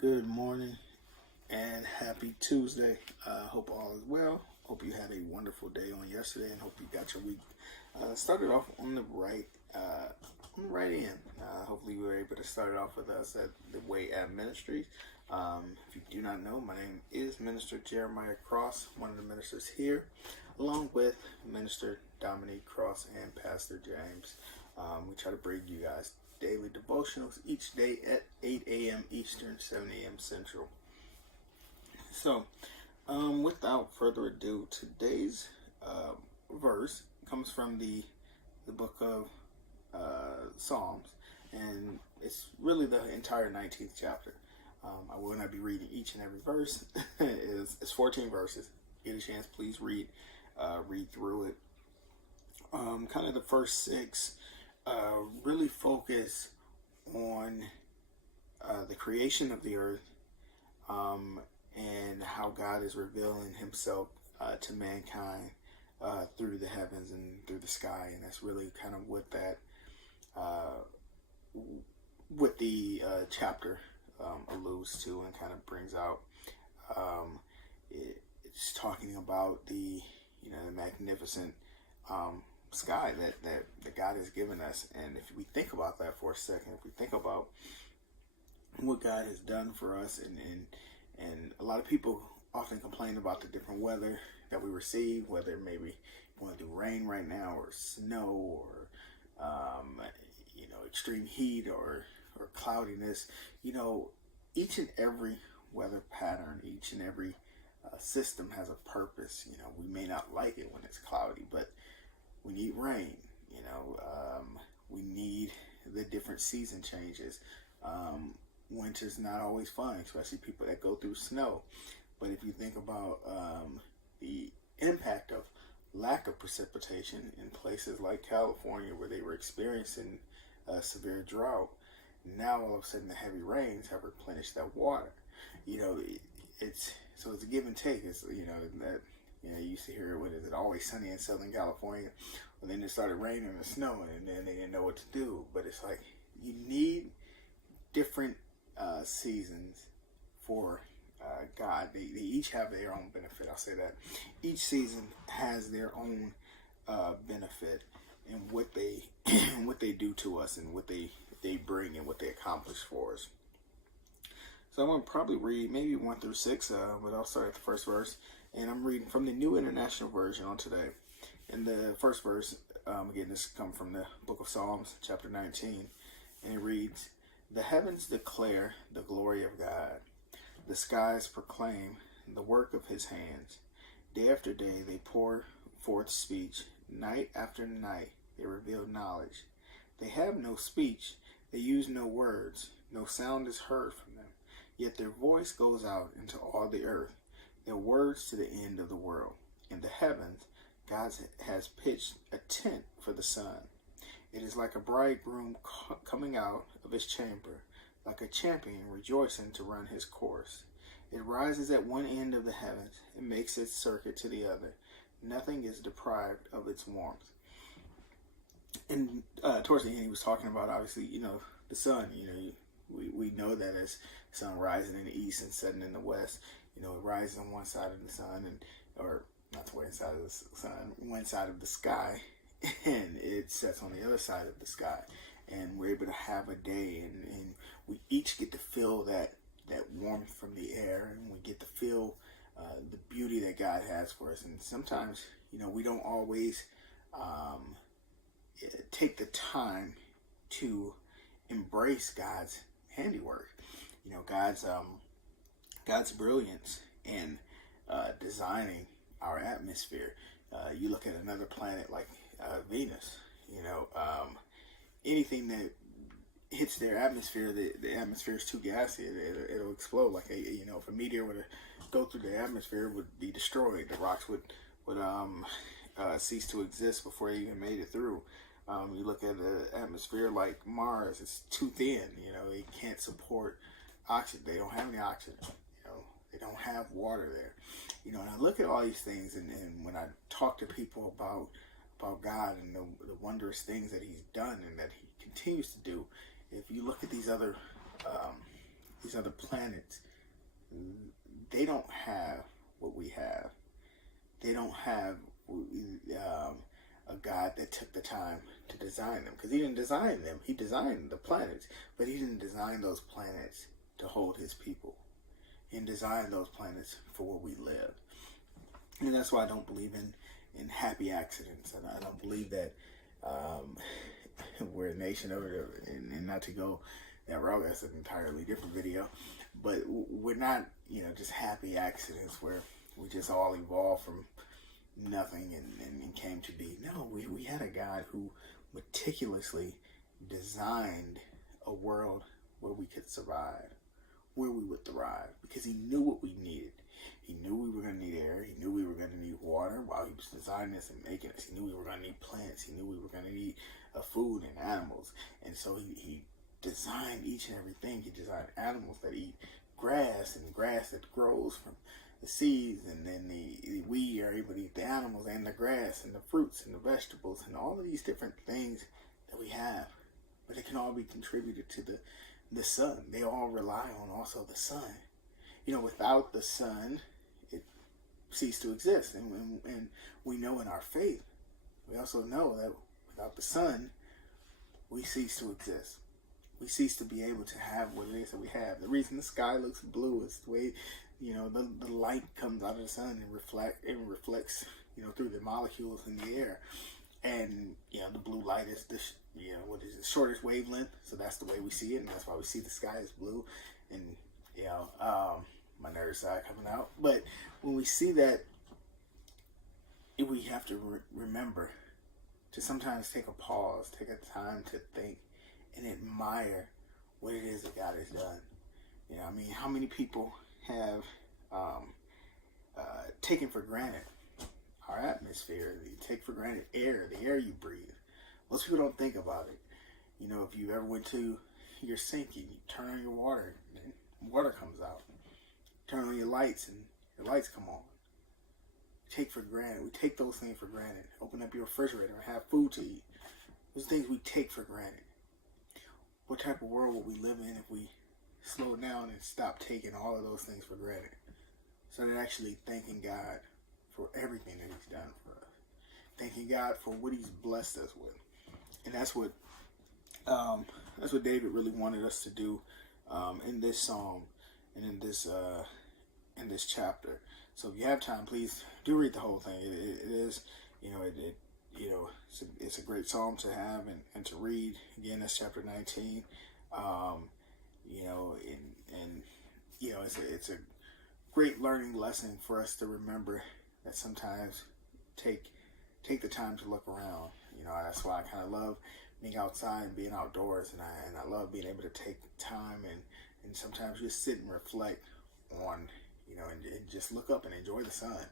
Good morning and happy Tuesday. Hope all is well. Hope you had a wonderful day on yesterday, and hope you got your week started off on the right end. Hopefully, you were able to start it off with us at the Way at Ministries. If you do not know, my name is Minister Jeremiah Cross, one of the ministers here, along with Minister Dominique Cross and Pastor James. We try to bring you guys daily devotionals each day at 8 a.m. Eastern, 7 a.m. Central. So, without further ado, today's verse comes from the book of Psalms, and it's really the entire 19th chapter. I will not be reading each and every verse. It's 14 verses. Get a chance, please read through it. Kind of the first six really focus on the creation of the earth and how God is revealing himself to mankind through the heavens and through the sky. And that's really kind of what the chapter alludes to and kind of brings out. It's talking about the magnificent sky that God has given us. And if we think about that for a second, if we think about what God has done for us, and a lot of people often complain about the different weather that we receive, whether maybe going through rain right now, or snow, or extreme heat, or cloudiness. Each and every weather pattern, each and every system has a purpose. We may not like it when it's cloudy, but we need rain. We need the different season changes. Winter's not always fun, especially people that go through snow. But if you think about the impact of lack of precipitation in places like California, where they were experiencing a severe drought, now all of a sudden the heavy rains have replenished that water. It's a give and take. It's you used to hear, what is it, always sunny in Southern California. Well, then it started raining and snowing, and then they didn't know what to do. But it's like, you need different seasons for God. They each have their own benefit. I'll say that. Each season has their own benefit in what they do to us, and what they bring, and what they accomplish for us. So I'm going to probably read maybe 1 through 6, but I'll start at the first verse. And I'm reading from the New International Version on today. And the first verse, again, this comes from the book of Psalms, chapter 19. And it reads, "The heavens declare the glory of God. The skies proclaim the work of his hands. Day after day they pour forth speech. Night after night they reveal knowledge. They have no speech. They use no words. No sound is heard from them. Yet their voice goes out into all the earth, their words to the end of the world. In the heavens, God has pitched a tent for the sun. It is like a bridegroom coming out of his chamber, like a champion rejoicing to run his course. It rises at one end of the heavens and makes its circuit to the other. Nothing is deprived of its warmth." And towards the end, he was talking about, obviously, the sun. We know that as the sun rising in the east and setting in the west, it rises on one side of the sun, or not the one side of the sun, one side of the sky, and it sets on the other side of the sky. And we're able to have a day, and we each get to feel that warmth from the air, and we get to feel the beauty that God has for us. And sometimes, we don't always take the time to embrace God's handiwork. God's brilliance in designing our atmosphere. You look at another planet like Venus. Anything that hits their atmosphere, the atmosphere is too gassy. It'll explode. Like if a meteor were to go through the atmosphere, it would be destroyed. The rocks would cease to exist before they even made it through. You look at the atmosphere like Mars; it's too thin. It can't support oxygen. They don't have any oxygen. They don't have water there. And I look at all these things, and when I talk to people about God and the wondrous things that he's done and that he continues to do, if you look at these other these other planets, they don't have what we have. They don't have a God that took the time to design them, because he didn't design them. He designed the planets, but he didn't design those planets to hold his people. He didn't design those planets for where we live. And that's why I don't believe in happy accidents. And I don't believe that we're a nation of it, and not to go that route, that's an entirely different video. But we're not, just happy accidents where we just all evolved from nothing and came to be. No, we had a God who meticulously designed a world where we could survive, where we would thrive, because he knew what we needed. He knew we were going to need air. He knew we were going to need water while he was designing this and making us. He knew we were going to need plants. He knew we were going to need food and animals. And so he designed each and everything. He designed animals that eat grass, and grass that grows from the seeds, and then we are able to eat the animals and the grass and the fruits and the vegetables and all of these different things that we have. But it can all be contributed to the sun. They all rely on also the sun. Without the sun, it ceased to exist. And we know in our faith, we also know that without the sun, we cease to exist. We cease to be able to have what it is that we have. The reason the sky looks blue is the way, the light comes out of the sun and reflects, through the molecules in the air. And, the blue light is the shortest wavelength. So that's the way we see it. And that's why we see the sky is blue. And, my nerd side coming out. But when we see that, we have to remember to sometimes take a pause, take a time to think and admire what it is that God has done. How many people have taken for granted our atmosphere? You take for granted the air you breathe. Most people don't think about it. If you ever went to your sink and you turn on your water, and water comes out. Turn on your lights and your lights come on. Take for granted. We take those things for granted. Open up your refrigerator and have food to eat. Those things we take for granted. What type of world would we live in if we slow down and stop taking all of those things for granted? Started actually thanking God for everything that he's done for us. Thanking God for what he's blessed us with. And that's what David really wanted us to do in this psalm and in this chapter. So if you have time, please do read the whole thing. It is, it's a great psalm to have and to read. Again, that's chapter 19. It's a great learning lesson for us to remember that sometimes take the time to look around. That's why I kind of love being outside and being outdoors, and I love being able to take time and sometimes just sit and reflect on, and just look up and enjoy the sun.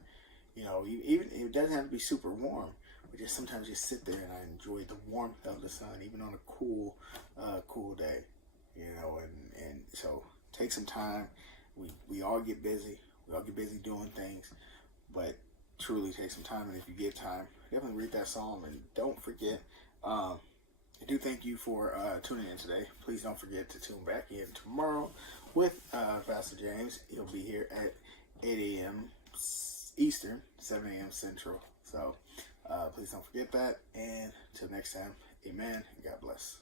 Even it doesn't have to be super warm, but just sometimes just sit there and I enjoy the warmth of the sun, even on a cool day. And so take some time. We all get busy. We all get busy doing things, but truly take some time. And if you get time, definitely read that psalm. And don't forget, I do thank you for tuning in today. Please don't forget to tune back in tomorrow with Pastor James. He'll be here at 8 a.m. Eastern, 7 a.m. Central. So please don't forget that. And until next time, amen and God bless.